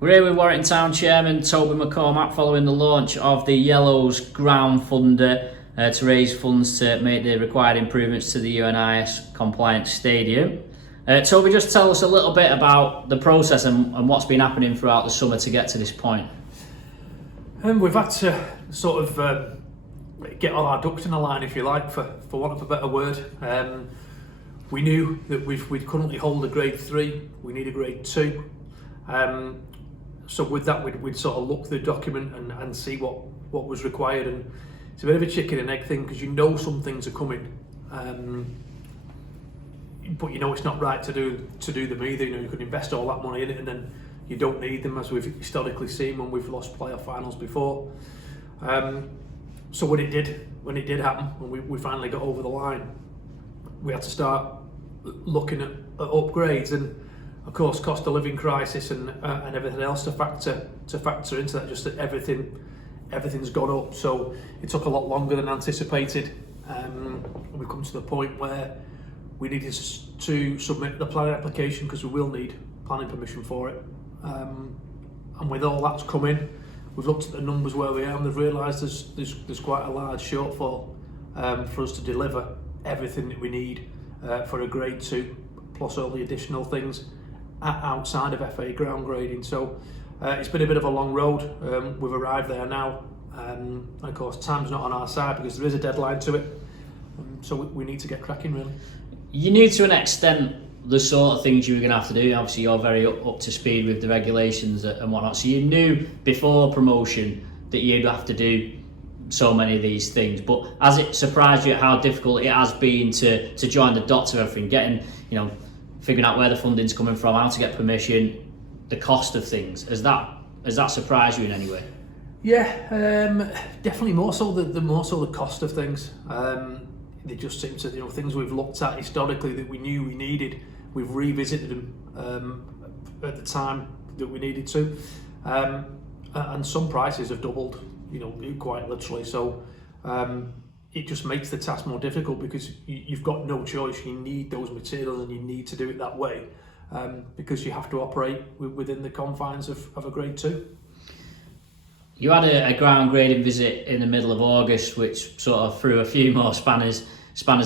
We're here with Warrington Town Chairman Toby Macormac following the launch of the Yellows Groundfunder to raise funds to make the required improvements to the UNIS compliant stadium. Toby, just tell us a little bit about the process and what's been happening throughout the summer to get to this point. We've had to sort of get all our ducks in a line, if you like, for want of a better word. We knew that we'd currently hold a grade 3, we need a grade 2. So with that, we'd sort of look through the document and see what was required. And it's a bit of a chicken and egg thing, because you know some things are coming, but you know it's not right to do them either. You know, you could invest all that money in it and then you don't need them, as we've historically seen when we've lost playoff finals before. So when it did happen, when we finally got over the line, we had to start looking at upgrades, and of course cost of living crisis and everything else to factor into that. Just that everything's gone up, so it took a lot longer than anticipated. We've come to the point where we needed to submit the planning application, because we will need planning permission for it. And with all that's come in, we've looked at the numbers where we are, and they've realised there's quite a large shortfall for us to deliver everything that we need for a grade 2, plus all the additional things outside of FA ground grading. So it's been a bit of a long road. We've arrived there now, and of course time's not on our side because there is a deadline to it, so we need to get cracking really. You knew to an extent the sort of things you were going to have to do. Obviously you're very up to speed with the regulations and whatnot, so you knew before promotion that you'd have to do so many of these things. But has it surprised you at how difficult it has been to join the dots of everything, getting, figuring out where the funding's coming from, how to get permission, the cost of things? Has that surprised you in any way? Yeah, definitely more so the cost of things. They just seem to, things we've looked at historically that we knew we needed, we've revisited them at the time that we needed to, and some prices have doubled, quite literally. So it just makes the task more difficult, because you've got no choice. You need those materials and you need to do it that way, because you have to operate within the confines of a grade 2. You had a ground grading visit in the middle of August, which sort of threw a few more spanners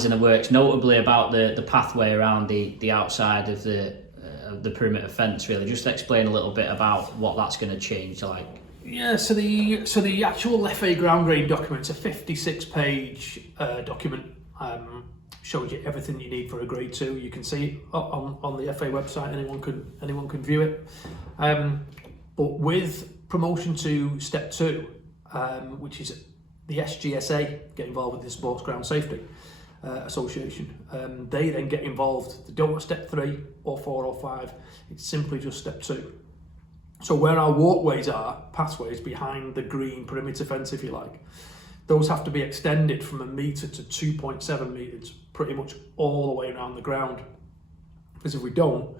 in the works, notably about the pathway around the outside of the perimeter fence. Really, just explain a little bit about what that's going to change like. Yeah, so the actual FA ground grade document's a 56-page document. Shows you everything you need for a grade 2. You can see it on the FA website. Anyone can view it. But with promotion to step 2, which is the SGSA get involved with the Sports Ground Safety Association. They then get involved. They don't want step 3 or 4 or 5. It's simply just step 2. So where our walkways are, pathways behind the green perimeter fence, if you like, those have to be extended from 1 metre to 2.7 metres, pretty much all the way around the ground. Because if we don't,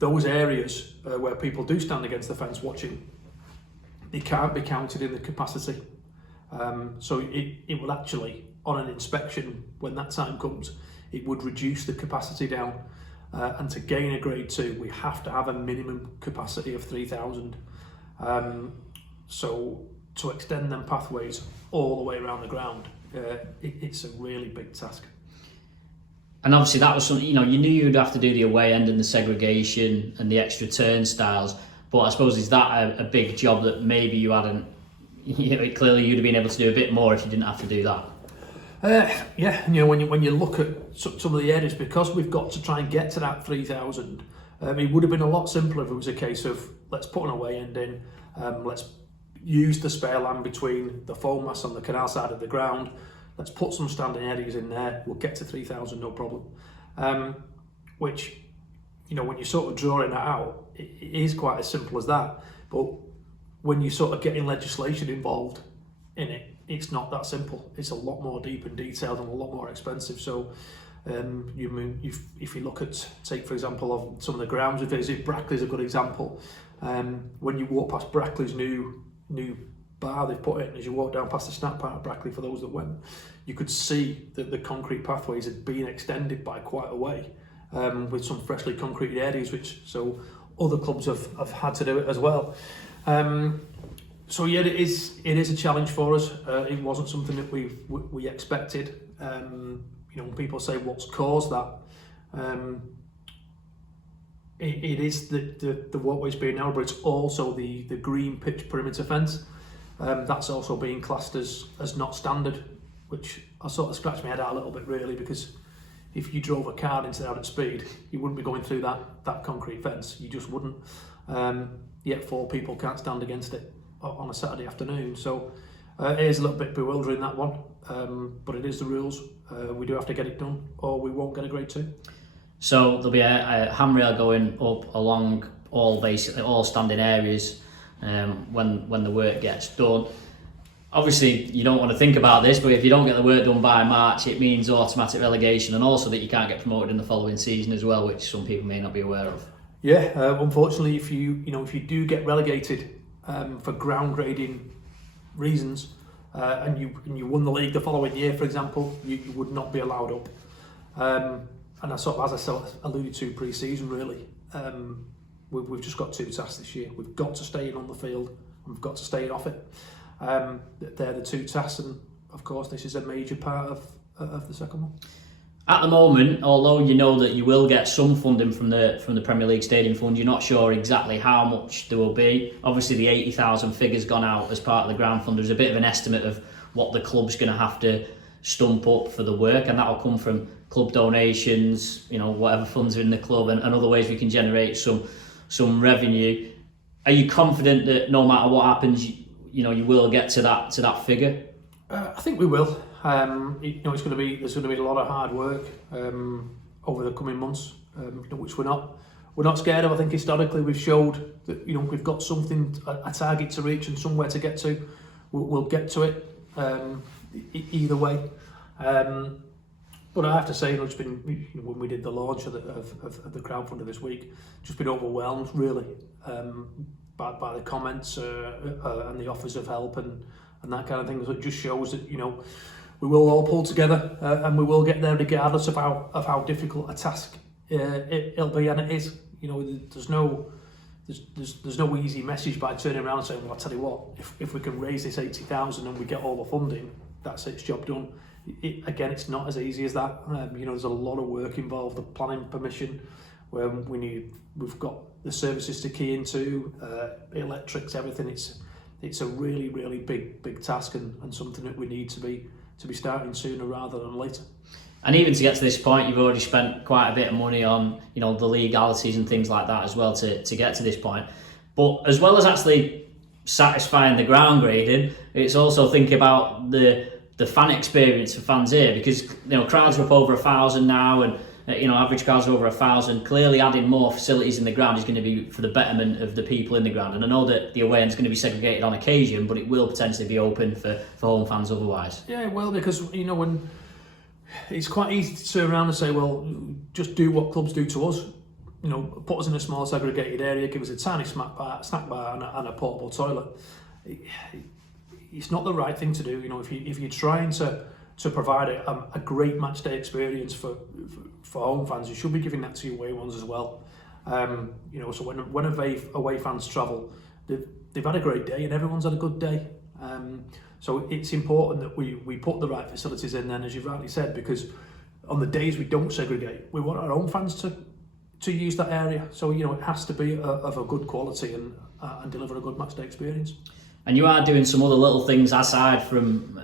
those areas where people do stand against the fence watching, they can't be counted in the capacity. So it will actually, on an inspection, when that time comes, it would reduce the capacity down. And to gain a grade 2, we have to have a minimum capacity of 3,000. So to extend them pathways all the way around the ground, it's a really big task. And obviously that was something, you knew you'd have to do the away end and the segregation and the extra turnstiles, but I suppose is that a big job that maybe you hadn't, clearly you'd have been able to do a bit more if you didn't have to do that? Yeah, when you look at some of the areas, because we've got to try and get to that 3,000, it would have been a lot simpler if it was a case of, let's put an away end in, let's use the spare land between the foam mass on the canal side of the ground, let's put some standing areas in there, we'll get to 3,000, no problem. Which, when you're sort of drawing that out, it is quite as simple as that. But when you sort of getting legislation involved in it, it's not that simple. It's a lot more deep and detailed and a lot more expensive. So if you look at, take for example, of some of the grounds we visit, Brackley's a good example. When you walk past Brackley's new bar they've put in, as you walk down past the snack part of Brackley, for those that went, you could see that the concrete pathways had been extended by quite a way, with some freshly concreted areas, which so other clubs have had to do it as well. So yeah, it is a challenge for us. It wasn't something that we expected. When people say what's caused that, it is the walkways being narrow, but it's also the green pitch perimeter fence. That's also being classed as not standard, which I sort of scratched my head out a little bit really, because if you drove a car into there at speed, you wouldn't be going through that concrete fence. You just wouldn't. Yet 4 people can't stand against it on a Saturday afternoon. So it is a little bit bewildering, that one. But it is the rules. We do have to get it done, or we won't get a grade 2. So there'll be a handrail going up along all standing areas when the work gets done. Obviously, you don't want to think about this, but if you don't get the work done by March, it means automatic relegation, and also that you can't get promoted in the following season as well, which some people may not be aware of. Yeah, unfortunately, if you do get relegated for ground grading reasons, and you won the league the following year, for example, you would not be allowed up. And as I alluded to pre-season, really, we've just got 2 tasks this year. We've got to stay in on the field, and we've got to stay off it. They're the 2 tasks, and of course this is a major part of the second one. At the moment, although you know that you will get some funding from the Premier League Stadium Fund, you're not sure exactly how much there will be. Obviously the 80,000 figure's gone out as part of the Groundfunder as a bit of an estimate of what the club's going to have to stump up for the work, and that will come from club donations, whatever funds are in the club, and other ways we can generate some revenue. Are you confident that no matter what happens, you will get to that figure? I think we will. There's going to be a lot of hard work over the coming months, which we're not scared of. I think historically we've showed that we've got something, a target to reach and somewhere to get to. We'll get to it either way. But I have to say, it's been, when we did the launch of the Groundfunder this week, just been overwhelmed really by the comments and the offers of help and that kind of thing. So it just shows that we will all pull together and we will get there regardless of how difficult a task it'll be, and it is. There's no easy message by turning around and saying, well, I'll tell you what, if we can raise this 80,000 and we get all the funding, that's its job done. Again, it's not as easy as that. There's a lot of work involved, the planning permission, where we've got the services to key into, electrics, everything. It's a really, really big task and something that we need to be starting sooner rather than later. And even to get to this point, you've already spent quite a bit of money on the legalities and things like that as well to get to this point. But as well as actually satisfying the ground grading, it's also thinking about the fan experience for fans here, because crowds are up over 1,000 now, and average crowds are over 1,000. Clearly adding more facilities in the ground is going to be for the betterment of the people in the ground, and I know that the away end is going to be segregated on occasion, but it will potentially be open for home fans otherwise. Yeah, it will, because when it's quite easy to turn around and say, well, just do what clubs do to us, put us in a small segregated area, give us a tiny snack bar and a portable toilet. It's not the right thing to do. If you're trying to provide a great match day experience for home fans, you should be giving that to your away ones as well. So when away fans travel, they've had a great day and everyone's had a good day. So it's important that we put the right facilities in then, as you've rightly said, because on the days we don't segregate, we want our own fans to use that area. So it has to be of a good quality and deliver a good match day experience. And you are doing some other little things aside from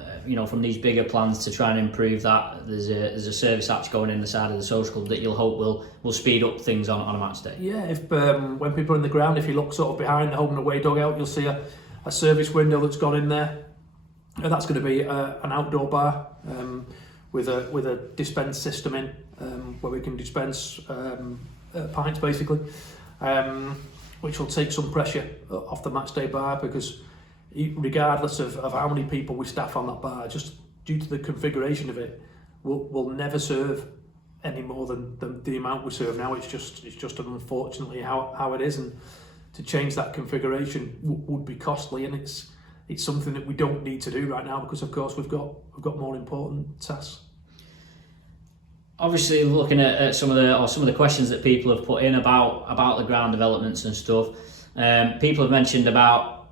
from these bigger plans to try and improve that. There's a service hatch going in the side of the social club that you'll hope will speed up things on a match day. Yeah, if when people are in the ground, if you look sort of behind the home and away dugout, you'll see a service window that's gone in there. And that's going to be an outdoor bar with a dispense system in where we can dispense pints basically, which will take some pressure off the match day bar, because regardless of how many people we staff on that bar, just due to the configuration of it, we'll never serve any more than the amount we serve now. It's just unfortunately how it is, and to change that configuration would be costly, and it's something that we don't need to do right now, because of course we've got more important tasks. obviously looking at some of the questions that people have put in about the ground developments and stuff, people have mentioned about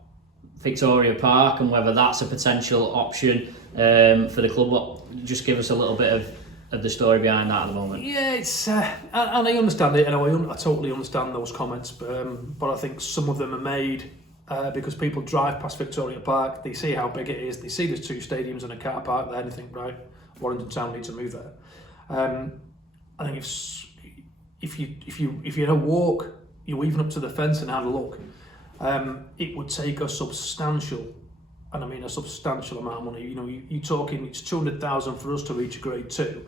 Victoria Park and whether that's a potential option for the club. Just give us a little bit of the story behind that at the moment. Yeah, it's and I understand it, and I totally understand those comments, but I think some of them are made because people drive past Victoria Park, they see how big it is, they see there's 2 stadiums and a car park there, and they think, right, Warrington Town needs to move there. I think if you had a walk, you even up to the fence and had a look, it would take a substantial, and I mean a substantial amount of money. You know, you're talking it's 200,000 for us to reach a grade 2.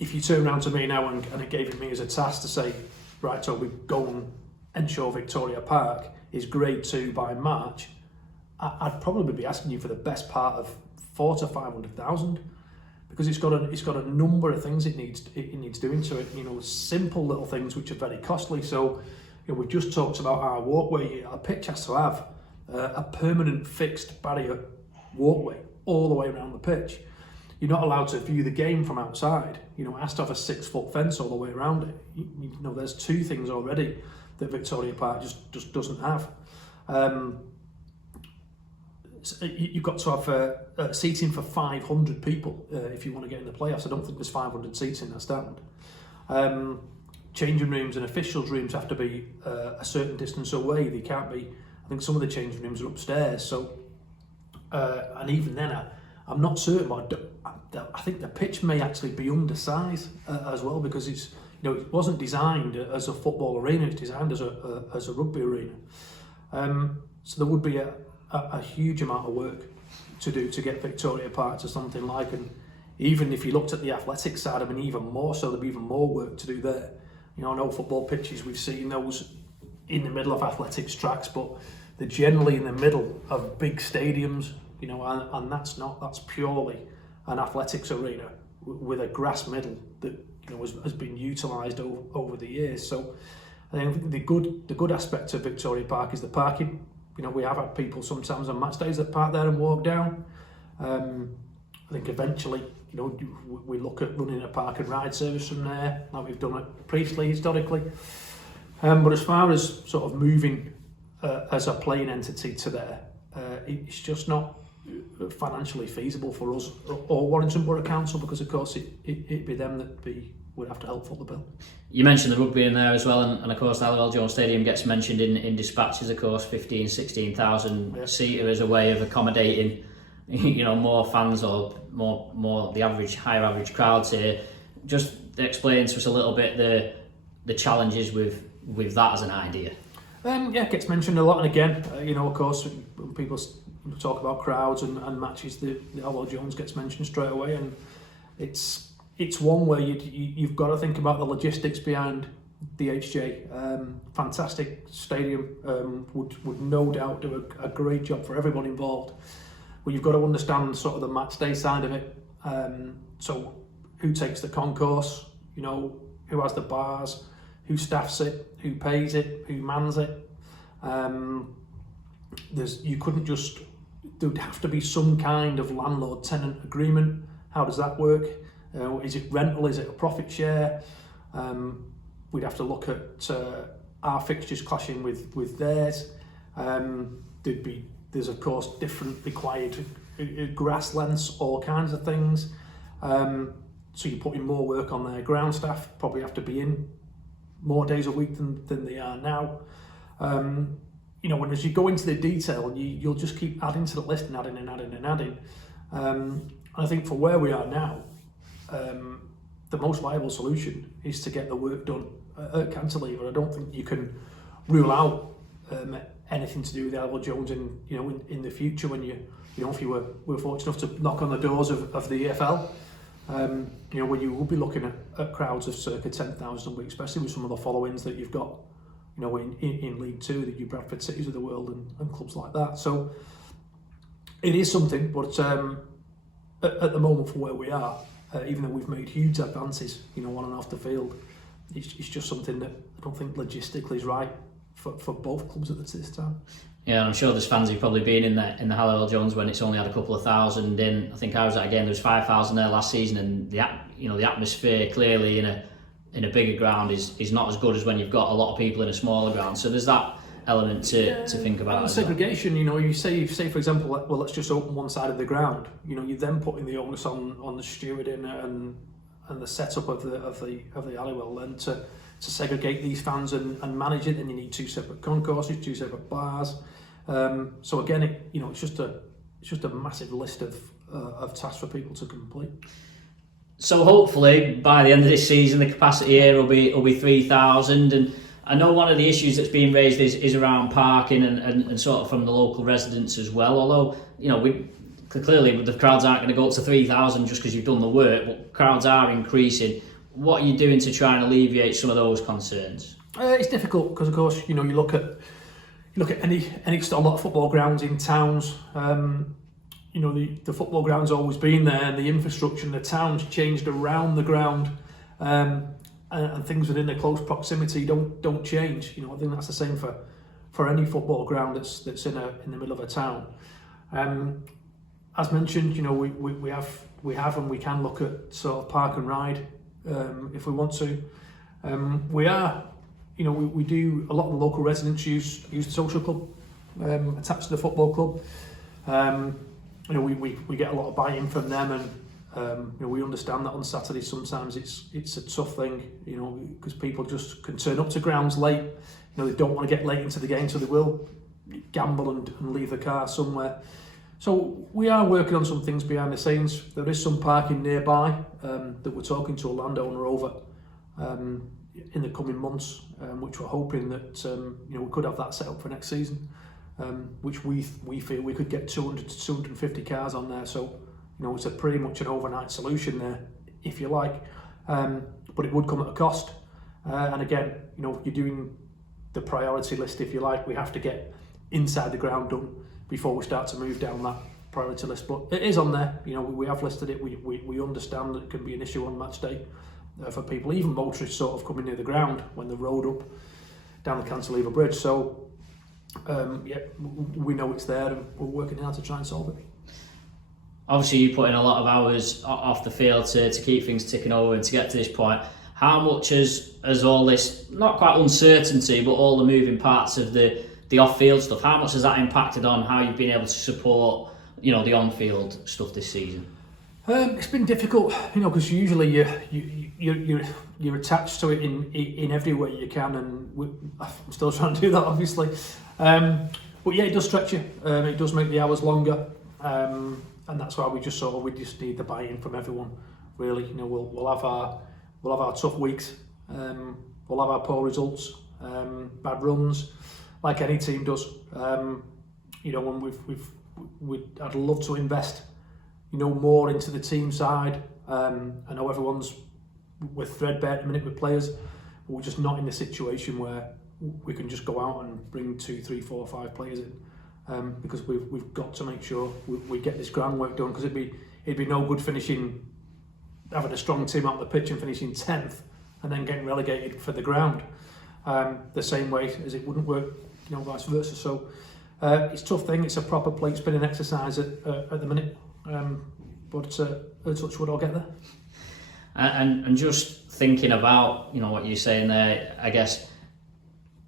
If you turn around to me now and it gave it me as a task to say, right, so we go and ensure Victoria Park is grade 2 by March, I'd probably be asking you for the best part of 400,000 to 500,000, because it's got a number of things it needs doing to it. You know, simple little things which are very costly. So, you know, we just talked about our walkway. Our pitch has to have a permanent fixed barrier walkway all the way around the pitch. You're not allowed to view the game from outside. You know, it has to have a 6-foot fence all the way around it. You know, there's 2 things already that Victoria Park just doesn't have. You've got to have seating for 500 people if you want to get in the playoffs. I don't think there's 500 seats in that stand. Changing rooms and officials' rooms have to be a certain distance away. They can't be. I think some of the changing rooms are upstairs. So, and even then, I'm not certain. But I think the pitch may actually be undersized as well, because it's, you know, it wasn't designed as a football arena. It's designed as a rugby arena. So there would be a huge amount of work to do to get Victoria Park to something like, and even if you looked at the athletic side, I mean, even more so, there'd be even more work to do there. You know, I know football pitches, we've seen those in the middle of athletics tracks, but they're generally in the middle of big stadiums, you know, and that's purely an athletics arena with a grass middle that, you know, has been utilised over the years. So I think the good aspect of Victoria Park is the parking. You know, we have had people sometimes on match days that park there and walk down. I think eventually, you know, we look at running a park and ride service from there, like we've done it previously, historically. But as far as sort of moving as a playing entity to there, it's just not financially feasible for us or Warrington Borough Council, because of course it'd be them that would have to help foot the bill. You mentioned the rugby in there as well, and of course the L.L. Jones Stadium gets mentioned in dispatches, of course, 16,000 seater as a way of accommodating, you know, more fans or more the higher average crowds here. Just explain to us a little bit the challenges with that as an idea. Yeah, it gets mentioned a lot, and again, you know, of course, when people talk about crowds and matches, the L.L. Jones gets mentioned straight away, and it's one where you've got to think about the logistics behind the HJ. Fantastic stadium, would no doubt do a great job for everyone involved. But you've got to understand sort of the match day side of it. So who takes the concourse? You know, who has the bars? Who staffs it? Who pays it? Who mans it? You couldn't just. There'd have to be some kind of landlord-tenant agreement. How does that work? Is it rental? Is it a profit share? We'd have to look at our fixtures clashing with theirs. There's of course different required grass lengths, all kinds of things. So you're putting more work on their ground staff. Probably have to be in more days a week than they are now. You know, when as you go into the detail, you'll just keep adding to the list and adding and adding and adding. I think for where we are now, the most viable solution is to get the work done at Cantilever. I don't think you can rule out anything to do with L.L. Jones in the future, when you know if you were fortunate enough to knock on the doors of the EFL, you know, where you will be looking at crowds of circa 10,000 a week, especially with some of the followings that you've got, you know, in League Two, the Bradford Cities of the world and clubs like that. So it is something, but at the moment, for where we are, even though we've made huge advances, you know, on and off the field, it's just something that I don't think logistically is right for both clubs at this time. Yeah, I'm sure there's fans who've probably been in the Halliwell Jones when it's only had a couple of thousand in. I think I was at a game, there was 5,000 there last season, and the atmosphere clearly in a bigger ground is not as good as when you've got a lot of people in a smaller ground. So there's that element to think about. Segregation, you say for example, well, let's just open one side of the ground. You're then putting the onus on the stewarding and the setup of the Halliwell then to segregate these fans and manage it. Then you need 2 separate concourses, 2 separate bars. So again, it's just a massive list of tasks for people to complete. So hopefully by the end of this season, the capacity here will be 3,000. And I know one of the issues that's being raised is around parking and sort of from the local residents as well. Although clearly the crowds aren't going to go up to 3,000 just because you've done the work, but crowds are increasing. What are you doing to try and alleviate some of those concerns? It's difficult because, of course, you look at any a lot of football grounds in towns. The football ground's always been there, and the infrastructure in the town's changed around the ground, and things within the close proximity don't change. I think that's the same for any football ground that's in the middle of a town. As mentioned, we have and we can look at sort of park and ride if we want to. We do a lot of the local residents use the social club attached to the football club. We get a lot of buy-in from them, and we understand that on Saturday sometimes it's a tough thing, because people just can turn up to grounds late. They don't want to get late into the game, so they will gamble and leave the car somewhere. So we are working on some things behind the scenes. There is some parking nearby that we're talking to a landowner over in the coming months, which we're hoping that we could have that set up for next season, which we feel we could get 200 to 250 cars on there. So it's a pretty much an overnight solution there, if you like, but it would come at a cost. And again, you're doing the priority list, if you like. We have to get inside the ground done before we start to move down that priority list. But it is on there. We have listed it. We understand that it can be an issue on match day for people, even motorists sort of coming near the ground when the road up down the Cantilever Bridge. So we know it's there, and we're working hard to try and solve it. Obviously, you put in a lot of hours off the field to keep things ticking over and to get to this point. How much has all this, not quite uncertainty, but all the moving parts of the off-field stuff, how much has that impacted on how you've been able to support the on-field stuff this season? It's been difficult, because usually you're attached to it in every way you can, and I'm still trying to do that, obviously. But yeah, it does stretch you. It does make the hours longer, and that's why we just need the buy-in from everyone. Really, we'll have our tough weeks. We'll have our poor results, bad runs, like any team does. When I'd love to invest, more into the team side. I know we're threadbare at the minute with players, but we're just not in the situation where we can just go out and bring 2, 3, 4, 5 players in, because we've got to make sure we get this groundwork done. Because it'd be no good having a strong team out on the pitch and finishing 10th and then getting relegated for the ground, the same way as it wouldn't work, vice versa. So it's a tough thing. It's a proper plate spinning exercise at the minute, but touch wood, I'll get there. And just thinking about what you're saying there, I guess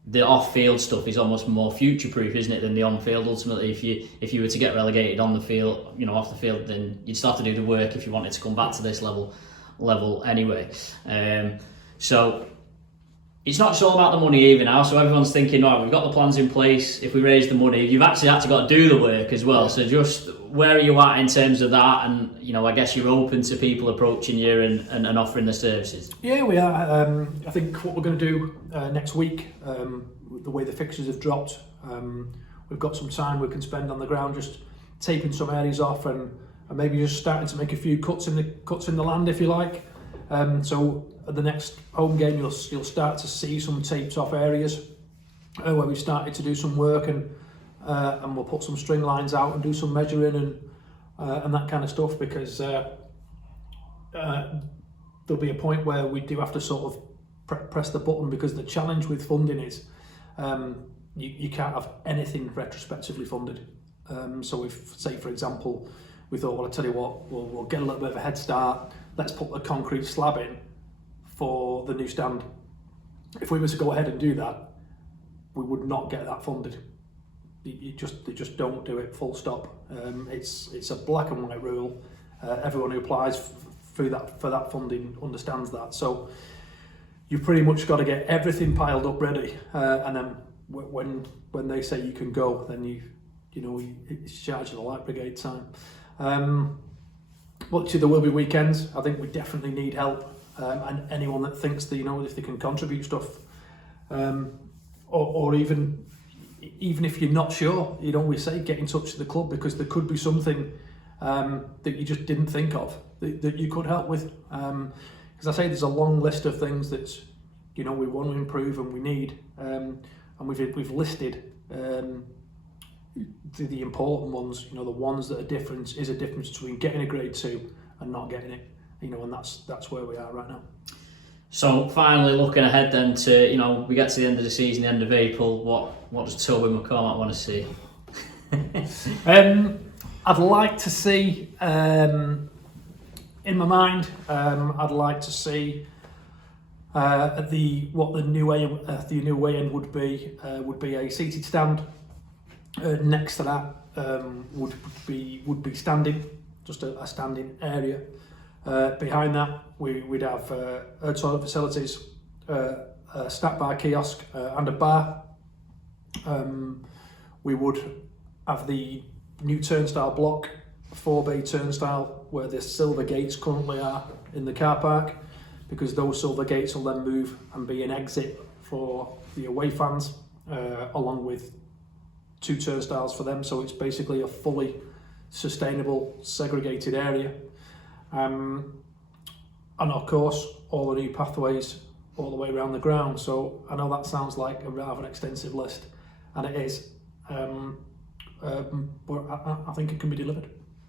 the off-field stuff is almost more future-proof, isn't it, than the on-field? Ultimately, if you were to get relegated on the field, off the field, then you'd start to do the work if you wanted to come back to this level anyway. So it's not just all about the money either now. So everyone's thinking, right, we've got the plans in place. If we raise the money, you've actually got to do the work as well. So just where are you at in terms of that? And I guess you're open to people approaching you and offering the services. Yeah, we are. I think what we're going to do next week, the way the fixtures have dropped, we've got some time we can spend on the ground just taping some areas off and maybe just starting to make a few cuts in the land, if you like. So at the next home game, you'll start to see some taped off areas where we've started to do some work, and we'll put some string lines out and do some measuring and that kind of stuff, because there'll be a point where we do have to sort of press the button, because the challenge with funding is you can't have anything retrospectively funded. So if, say for example, we thought, well, I tell you what, we'll get a little bit of a head start, let's put the concrete slab in for the new stand. If we were to go ahead and do that, we would not get that funded. They just don't do it, full stop. It's a black and white rule. Everyone who applies for that funding understands that. So you've pretty much got to get everything piled up ready, and then when they say you can go, then it's charged the light brigade time. But there will be weekends. I think we definitely need help, and anyone that thinks that if they can contribute stuff, or even if you're not sure, we say get in touch with the club, because there could be something that you just didn't think of that you could help with. Because I say there's a long list of things that we want to improve and we need, and we've listed the important ones. The ones that are different is a difference between getting a grade 2 and not getting it. And that's where we are right now. So finally, looking ahead then to we get to the end of the season, the end of April. What does Toby Macormac want to see? I'd like to see, in my mind, I'd like to see what the new way end would be a seated stand. Next to that would be standing, just a standing area. Behind that, we'd have toilet facilities, a snack bar kiosk, and a bar. We would have the new turnstile block, 4-bay turnstile, where the silver gates currently are in the car park, because those silver gates will then move and be an exit for the away fans, along with 2 turnstiles for them. So it's basically a fully sustainable, segregated area. And of course, all the new pathways all the way around the ground. So I know that sounds like a rather extensive list, and it is, but I think it can be delivered.